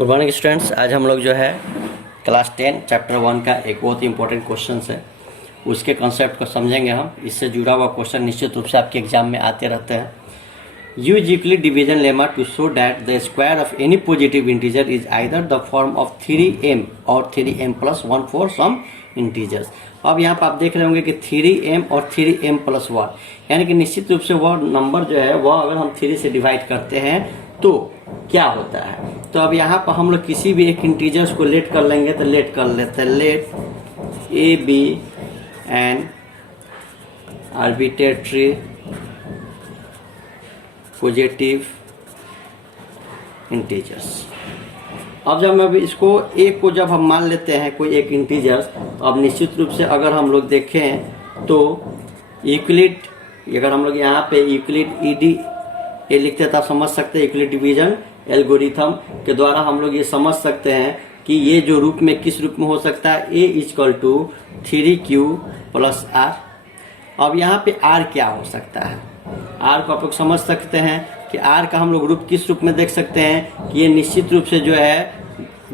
Good morning students. आज हम लोग जो है क्लास 10 चैप्टर 1 का एक बहुत ही इंपॉर्टेंट क्वेश्चन है, उसके कंसेप्ट को समझेंगे हम। इससे जुड़ा हुआ क्वेश्चन निश्चित रूप से आपके एग्जाम में आते रहते हैं। Use Euclid division lemma to show that the square of any positive integer is either the form of 3m और 3m+1 फॉर सम इंटीजर्स। अब यहाँ पर आप देख रहे होंगे कि 3m और 3m+1, यानी कि निश्चित रूप से वह नंबर जो है वह अगर हम 3 से डिवाइड करते हैं तो क्या होता है। तो अब यहाँ पर हम लोग किसी भी एक इंटीजर्स को लेट कर लेंगे, तो लेट कर लेते हैं, let A B an arbitrary positive integers. अब जब मैं इसको एक को जब हम मान लेते हैं कोई एक इंटीजर्स, तो अब निश्चित रूप से अगर हम लोग देखें तो यूक्लिड, अगर हम लोग यहाँ पे यूक्लिड ईडी ये लिखते हैं तो आप समझ सकते हैं यूक्लिड डिवीजन एल्गोरिथम के द्वारा हम लोग ये समझ सकते हैं कि ये जो रूप में किस रूप में हो सकता है, a = 3q + r। अब यहाँ पे r क्या हो सकता है, r को आप लोग समझ सकते हैं कि r का हम लोग रूप किस रूप में देख सकते हैं कि ये निश्चित रूप से जो है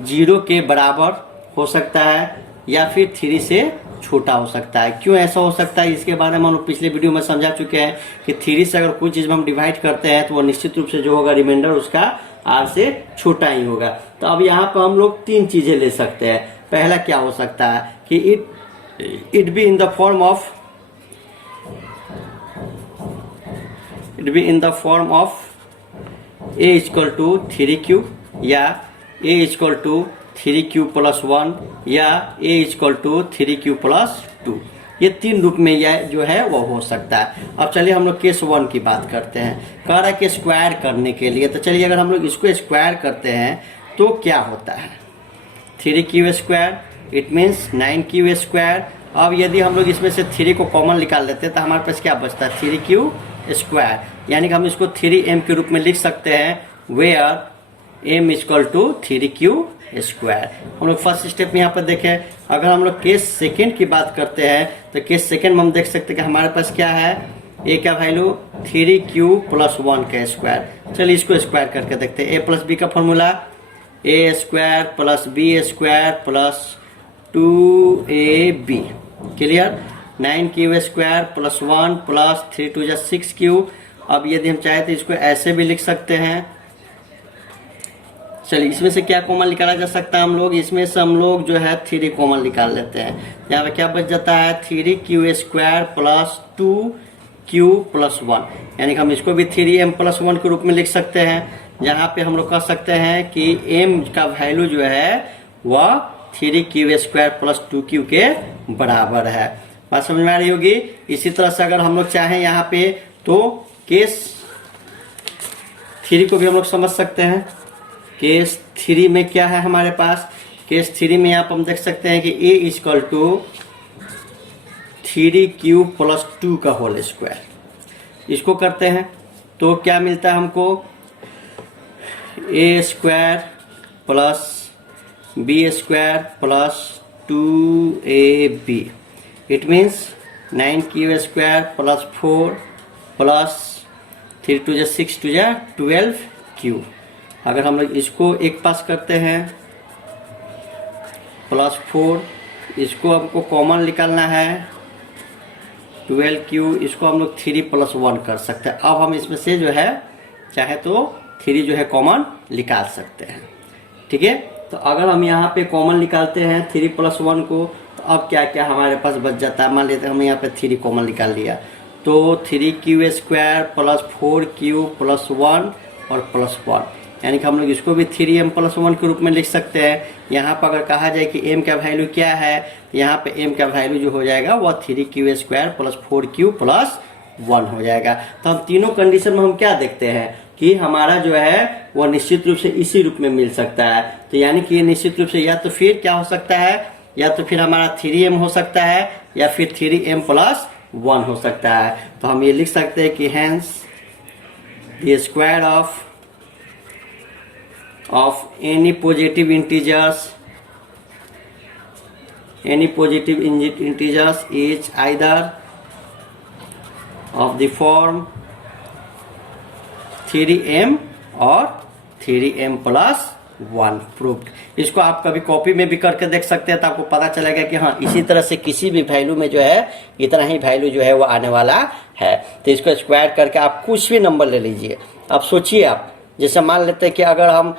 0 के बराबर हो सकता है या फिर 3 से छोटा हो सकता है। क्यों ऐसा हो सकता है, इसके बारे में हम लोग पिछले वीडियो में समझा चुके हैं कि 3 से अगर कोई चीज़ में हम डिवाइड करते हैं तो वो निश्चित रूप से जो होगा रिमाइंडर उसका r से छोटा ही होगा। तो अब यहाँ पर हम लोग 3 चीज़ें ले सकते हैं। पहला क्या हो सकता है कि it be in the form of a = 3q या a = 3q+1 या a = 3q+2। ये 3 रूप में यह जो है वो हो सकता है। अब चलिए हम लोग केस 1 की बात करते हैं। कह रहा है कि स्क्वायर करने के लिए, तो चलिए अगर हम लोग इसको स्क्वायर करते हैं तो क्या होता है, 3q² इट मीन्स 9q²। अब यदि हम लोग इसमें से 3 को कॉमन निकाल लेते हैं तो हमारे पास क्या बचता है, 3q², यानी कि हम इसको 3m के रूप में लिख सकते हैं, वेयर m = 3q²। हम लोग फर्स्ट स्टेप में यहाँ पर देखें। अगर हम लोग केस सेकेंड की बात करते हैं तो केस सेकेंड में हम देख सकते हैं कि हमारे पास क्या है, a का वैल्यू 3q+1 का स्क्वायर। चलिए इसको स्क्वायर करके देखते हैं। a + b का formula a² + b² + 2ab, clear. 9q² + 1 + 3 × 2 = 6q। अब यदि हम चाहे तो इसको ऐसे भी लिख सकते हैं। चलिए इसमें से क्या कॉमन निकाला जा सकता है, हम लोग इसमें से हम लोग जो है 3 कॉमन निकाल लेते हैं। यहाँ पे क्या बच जाता है, 3q² + 2q+1, यानी कि हम इसको भी 3m+1 के रूप में लिख सकते हैं। जहाँ पे हम लोग कह सकते हैं कि m का वैल्यू जो है वह 3q² + 2q के बराबर है। बात समझ में आ रही होगी। इसी तरह से अगर हम लोग चाहें यहाँ पे तो केस 3 को भी हम लोग समझ सकते हैं। केस 3 में क्या है हमारे पास, केस 3 में यहाँ पर हम देख सकते हैं कि a = 3q+2 का होल स्क्वायर। इसको करते हैं तो क्या मिलता है हमको, a² + b² + 2ab, it means 9q² + 4 + 3 × 2 = 6 × 2 = 12q। अगर हम लोग इसको एक पास करते हैं +4, इसको हमको कॉमन निकालना है 12q, इसको हम लोग 3+1 कर सकते हैं। अब हम इसमें से जो है चाहे तो 3 जो है कॉमन निकाल सकते हैं, ठीक है। तो अगर हम यहाँ पे कॉमन निकालते हैं 3+1 को, तो अब क्या क्या हमारे पास बच जाता है। मान लेते हैं हम यहाँ पे 3 कॉमन निकाल लिया, तो 3q² + 4q + 1 और +1, यानी कि हम लोग इसको भी 3m+1 के रूप में लिख सकते हैं। यहाँ पर अगर कहा जाए कि m का वैल्यू क्या है, तो यहाँ पे m का वैल्यू जो हो जाएगा वह 3q² + 4q + 1 हो जाएगा। तो हम तीनों कंडीशन में हम क्या देखते हैं कि हमारा जो है वह निश्चित रूप से इसी रूप में मिल सकता है। तो यानी कि ये निश्चित रूप से या तो फिर क्या हो सकता है, या तो फिर हमारा 3m हो सकता है या फिर 3m+1 हो सकता है। तो हम ये लिख सकते हैं कि hence the square of any positive integers is either of the form 3m और 3m+1 1 प्रूव्ड। इसको आप कभी कॉपी में भी करके देख सकते हैं तो आपको पता चलेगा कि हाँ इसी तरह से किसी भी वैल्यू में जो है इतना ही वैल्यू जो है वो आने वाला है। तो इसको स्क्वायर करके आप कुछ भी नंबर ले लीजिए। अब सोचिए आप, जैसे मान लेते हैं कि अगर हम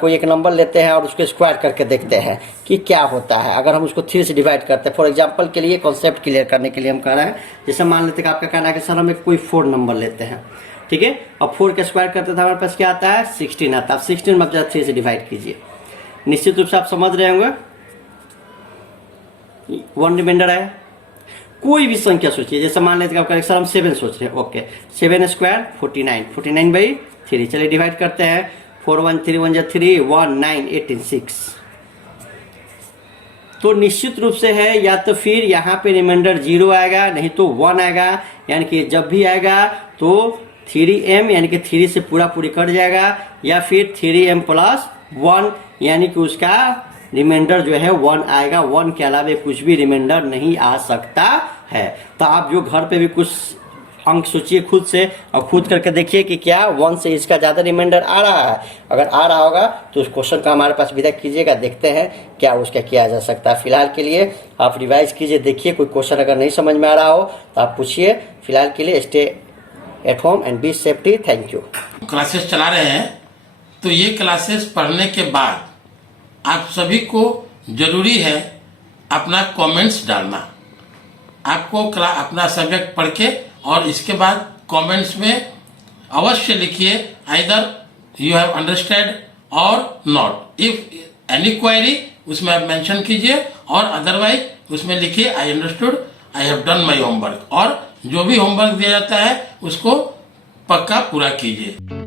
कोई एक नंबर लेते हैं और उसको स्क्वायर करके देखते हैं कि क्या होता है अगर हम उसको 3 से डिवाइड करते हैं। फॉर एग्जांपल के लिए कॉन्सेप्ट क्लियर करने के लिए हम कह रहे हैं, जैसे मान लेते हैं कि आपका कहना है कि सर हम एक कोई 4 नंबर लेते हैं, ठीक है, अब 4 का स्क्वायर करते थे हमारे पास क्या आता है 16 आता है। 16 में आप 3 से डिवाइड कीजिए, निश्चित रूप से आप समझ रहे होंगे 1 रिमाइंडर है। कोई भी संख्या सोचिए, जैसे मान लेते हैं सर हम 7 सोच रहे हैं, ओके 7 स्क्वायर 49, 49/3, चलिए डिवाइड करते हैं 4 1 3 1 3 1 9 18 6। तो निश्चित रूप से है या तो फिर यहाँ पे रिमाइंडर 0 आएगा नहीं तो 1 आएगा, यानी कि जब भी आएगा तो 3m यानी कि 3 से पूरी कट जाएगा, या फिर 3m प्लस 1 यानी कि उसका रिमाइंडर जो है 1 आएगा। 1 के अलावा कुछ भी रिमाइंडर नहीं आ सकता है। तो आप जो घर पे भी कुछ अंक सोचिए खुद से और खुद करके देखिए कि क्या 1 से इसका ज़्यादा रिमाइंडर आ रहा है। अगर आ रहा होगा तो उस क्वेश्चन का हमारे पास विदा कीजिएगा, देखते हैं क्या उसका किया जा सकता है। फिलहाल के लिए आप रिवाइज कीजिए, देखिए कोई क्वेश्चन अगर नहीं समझ में आ रहा हो तो आप पूछिए। फिलहाल के लिए stay at home and be safety. Thank you. Classes चला रहे हैं तो ये क्लासेस पढ़ने के बाद आप सभी को जरूरी है अपना कमेंट्स डालना। आपको अपना सब्जेक्ट पढ़ के और इसके बाद कमेंट्स में अवश्य लिखिए आइदर यू हैव अंडरस्टैंड और नॉट। इफ एनी क्वेरी उसमें आप मेंशन कीजिए और अदरवाइज उसमें लिखिए I understood, I have done my homework. और जो भी होमवर्क दिया जाता है उसको पक्का पूरा कीजिए।